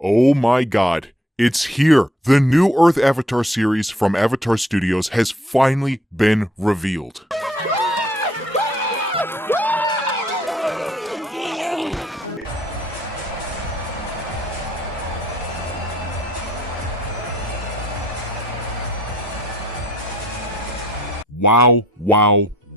Oh my god, it's here! The new Earth Avatar series from Avatar Studios has finally been revealed.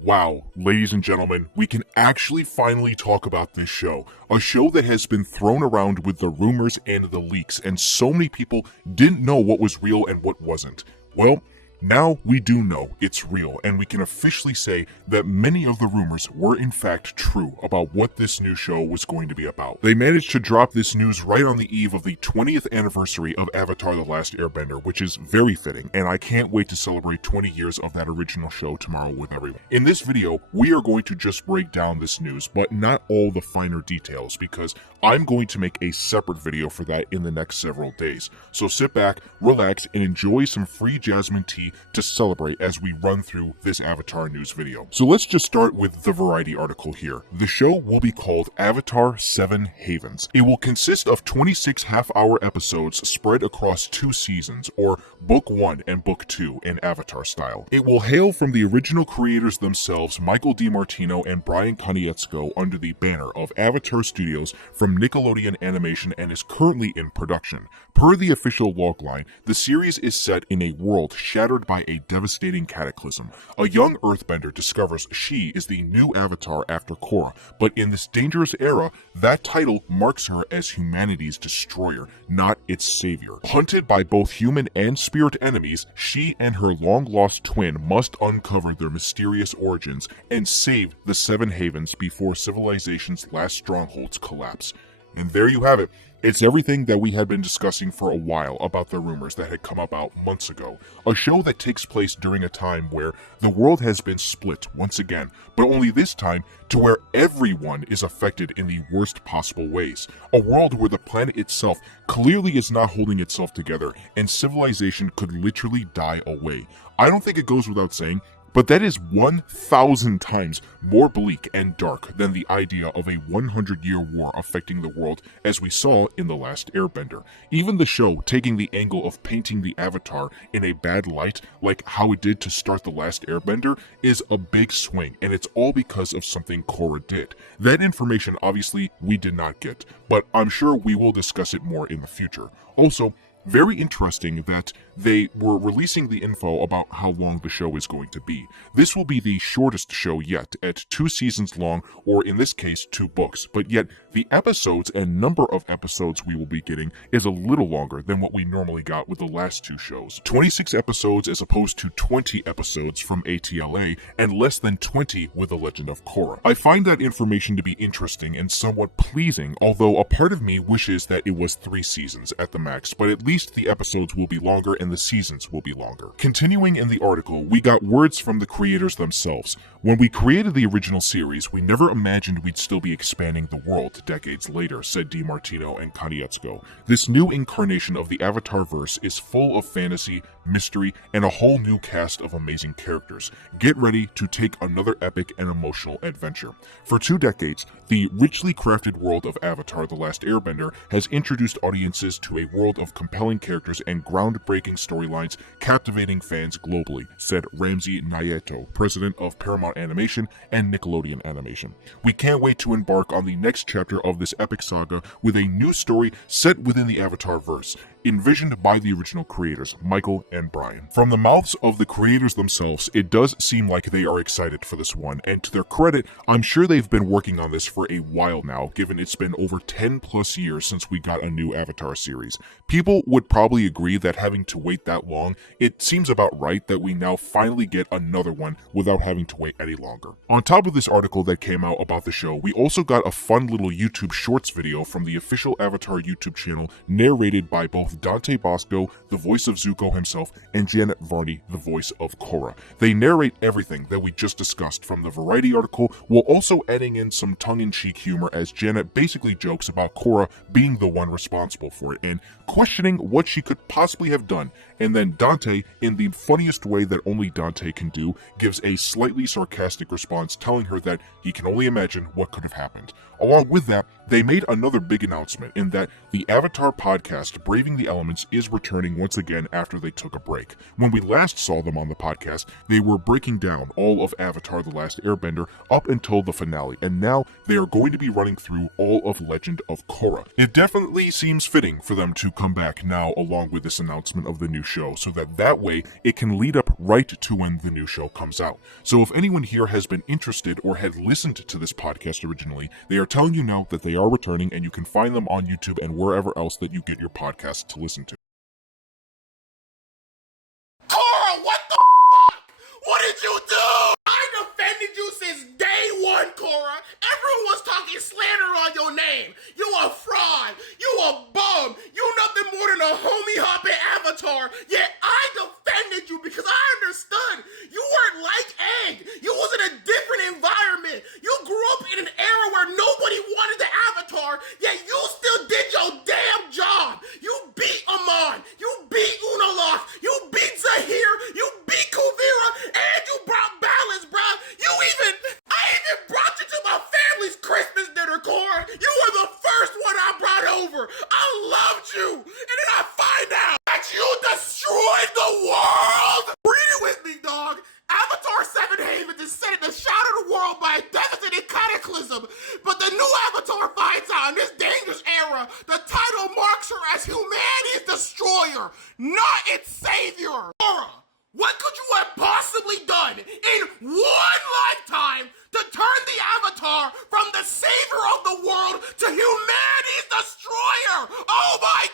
Wow, ladies and gentlemen, we can actually finally talk about this show. A show that has been thrown around with the rumors and the leaks, and so many people didn't know what was real and what wasn't. Well, now we do know it's real, and we can officially say that many of the rumors were in fact true about what this new show was going to be about. They managed to drop this news right on the eve of the 20th anniversary of Avatar: The Last Airbender, which is very fitting, and I can't wait to celebrate 20 years of that original show tomorrow with everyone. In this video, we are going to just break down this news, but not all the finer details, because I'm going to make a separate video for that in the next several days. So sit back, relax, and enjoy some free jasmine tea to celebrate as we run through this Avatar news video. So let's just start with the Variety article here. The show will be called Avatar 7 Havens. It will consist of 26 half-hour episodes spread across 2 seasons, or Book 1 and Book 2 in Avatar style. It will hail from the original creators themselves, Michael DiMartino and Brian Konietzko, under the banner of Avatar Studios from Nickelodeon Animation, and is currently in production. Per the official logline, the series is set in a world shattered by a devastating cataclysm. A young Earthbender discovers she is the new Avatar after Korra, but in this dangerous era, that title marks her as humanity's destroyer, not its savior. Hunted by both human and spirit enemies, she and her long-lost twin must uncover their mysterious origins and save the Seven Havens before civilization's last strongholds collapse. And there you have it. It's everything that we had been discussing for a while about the rumors that had come about months ago. A show that takes place during a time where the world has been split once again, but only this time to where everyone is affected in the worst possible ways. A world where the planet itself clearly is not holding itself together, and civilization could literally die away. I don't think it goes without saying, but that is 1,000 times more bleak and dark than the idea of a 100-year war affecting the world as we saw in The Last Airbender. Even the show taking the angle of painting the Avatar in a bad light, like how it did to start The Last Airbender, is a big swing, and it's all because of something Korra did. That information obviously we did not get, but I'm sure we will discuss it more in the future. Also, very interesting that they were releasing the info about how long the show is going to be. This will be the shortest show yet, at 2 seasons long, or in this case 2 books, but yet the episodes and number of episodes we will be getting is a little longer than what we normally got with the last 2 shows. 26 episodes as opposed to 20 episodes from ATLA, and less than 20 with The Legend of Korra. I find that information to be interesting and somewhat pleasing, although a part of me wishes that it was 3 seasons at the max, but at least the episodes will be longer and the seasons will be longer. Continuing in the article, we got words from the creators themselves. When we created the original series, we never imagined we'd still be expanding the world decades later, said DiMartino and Konietzko. This new incarnation of the Avatar-verse is full of fantasy, mystery, and a whole new cast of amazing characters. Get ready to take another epic and emotional adventure. For 2 decades, the richly crafted world of Avatar: The Last Airbender has introduced audiences to a world of compelling characters and groundbreaking storylines captivating fans globally, said Ramsey Nieto, president of Paramount Animation and Nickelodeon Animation. We can't wait to embark on the next chapter of this epic saga with a new story set within the Avatar-verse, envisioned by the original creators, Michael and Brian. From the mouths of the creators themselves, it does seem like they are excited for this one, and to their credit, I'm sure they've been working on this for a while now, given it's been over 10 plus years since we got a new Avatar series. People would probably agree that having to wait that long, it seems about right that we now finally get another one without having to wait any longer. On top of this article that came out about the show, we also got a fun little YouTube Shorts video from the official Avatar YouTube channel, narrated by both Dante Bosco, the voice of Zuko himself, and Janet Varney, the voice of Korra. They narrate everything that we just discussed from the Variety article, while also adding in some tongue-in-cheek humor as Janet basically jokes about Korra being the one responsible for it and questioning what she could possibly have done. And then Dante, in the funniest way that only Dante can do, gives a slightly sarcastic response telling her that he can only imagine what could have happened. Along with that, They made another big announcement in that the Avatar podcast, Braving the Elements, is returning once again after they took a break. When we last saw them on the podcast, they were breaking down all of Avatar: The Last Airbender up until the finale, and now they are going to be running through all of Legend of Korra. It definitely seems fitting for them to come back now along with this announcement of the new show, so that way it can lead up right to when the new show comes out. So if anyone here has been interested or had listened to this podcast originally, they are telling you now that they are returning, and you can find them on YouTube and wherever else that you get your podcasts to listen to. Korra, what the fuck? What did you do? I defended you since day one, Korra. Everyone was talking slander on your name. You a fraud. You a bum. You nothing more than a homie hopping avatar. Yet I defended you because I understood you weren't like Aang. You was in a different environment. You grew up in an era where nobody wanted the avatar, yet you still did your damn job. You beat Amon. You beat Unalaq. You beat Zahir. You beat Kuvira. And you brought balance, bro. I even brought you to my family's Christmas dinner, Korra. You were the first one I brought over. I loved you. And then I find out that you destroyed the world. Read it with me, dog. Avatar 7 Haven is set in the shadow of the world by a devastating cataclysm. But the new Avatar finds out in this dangerous era, the title marks her as humanity's destroyer, not its savior. Korra, what could you have possibly done in one lifetime to turn the Avatar from the savior of the world to humanity's destroyer? Oh my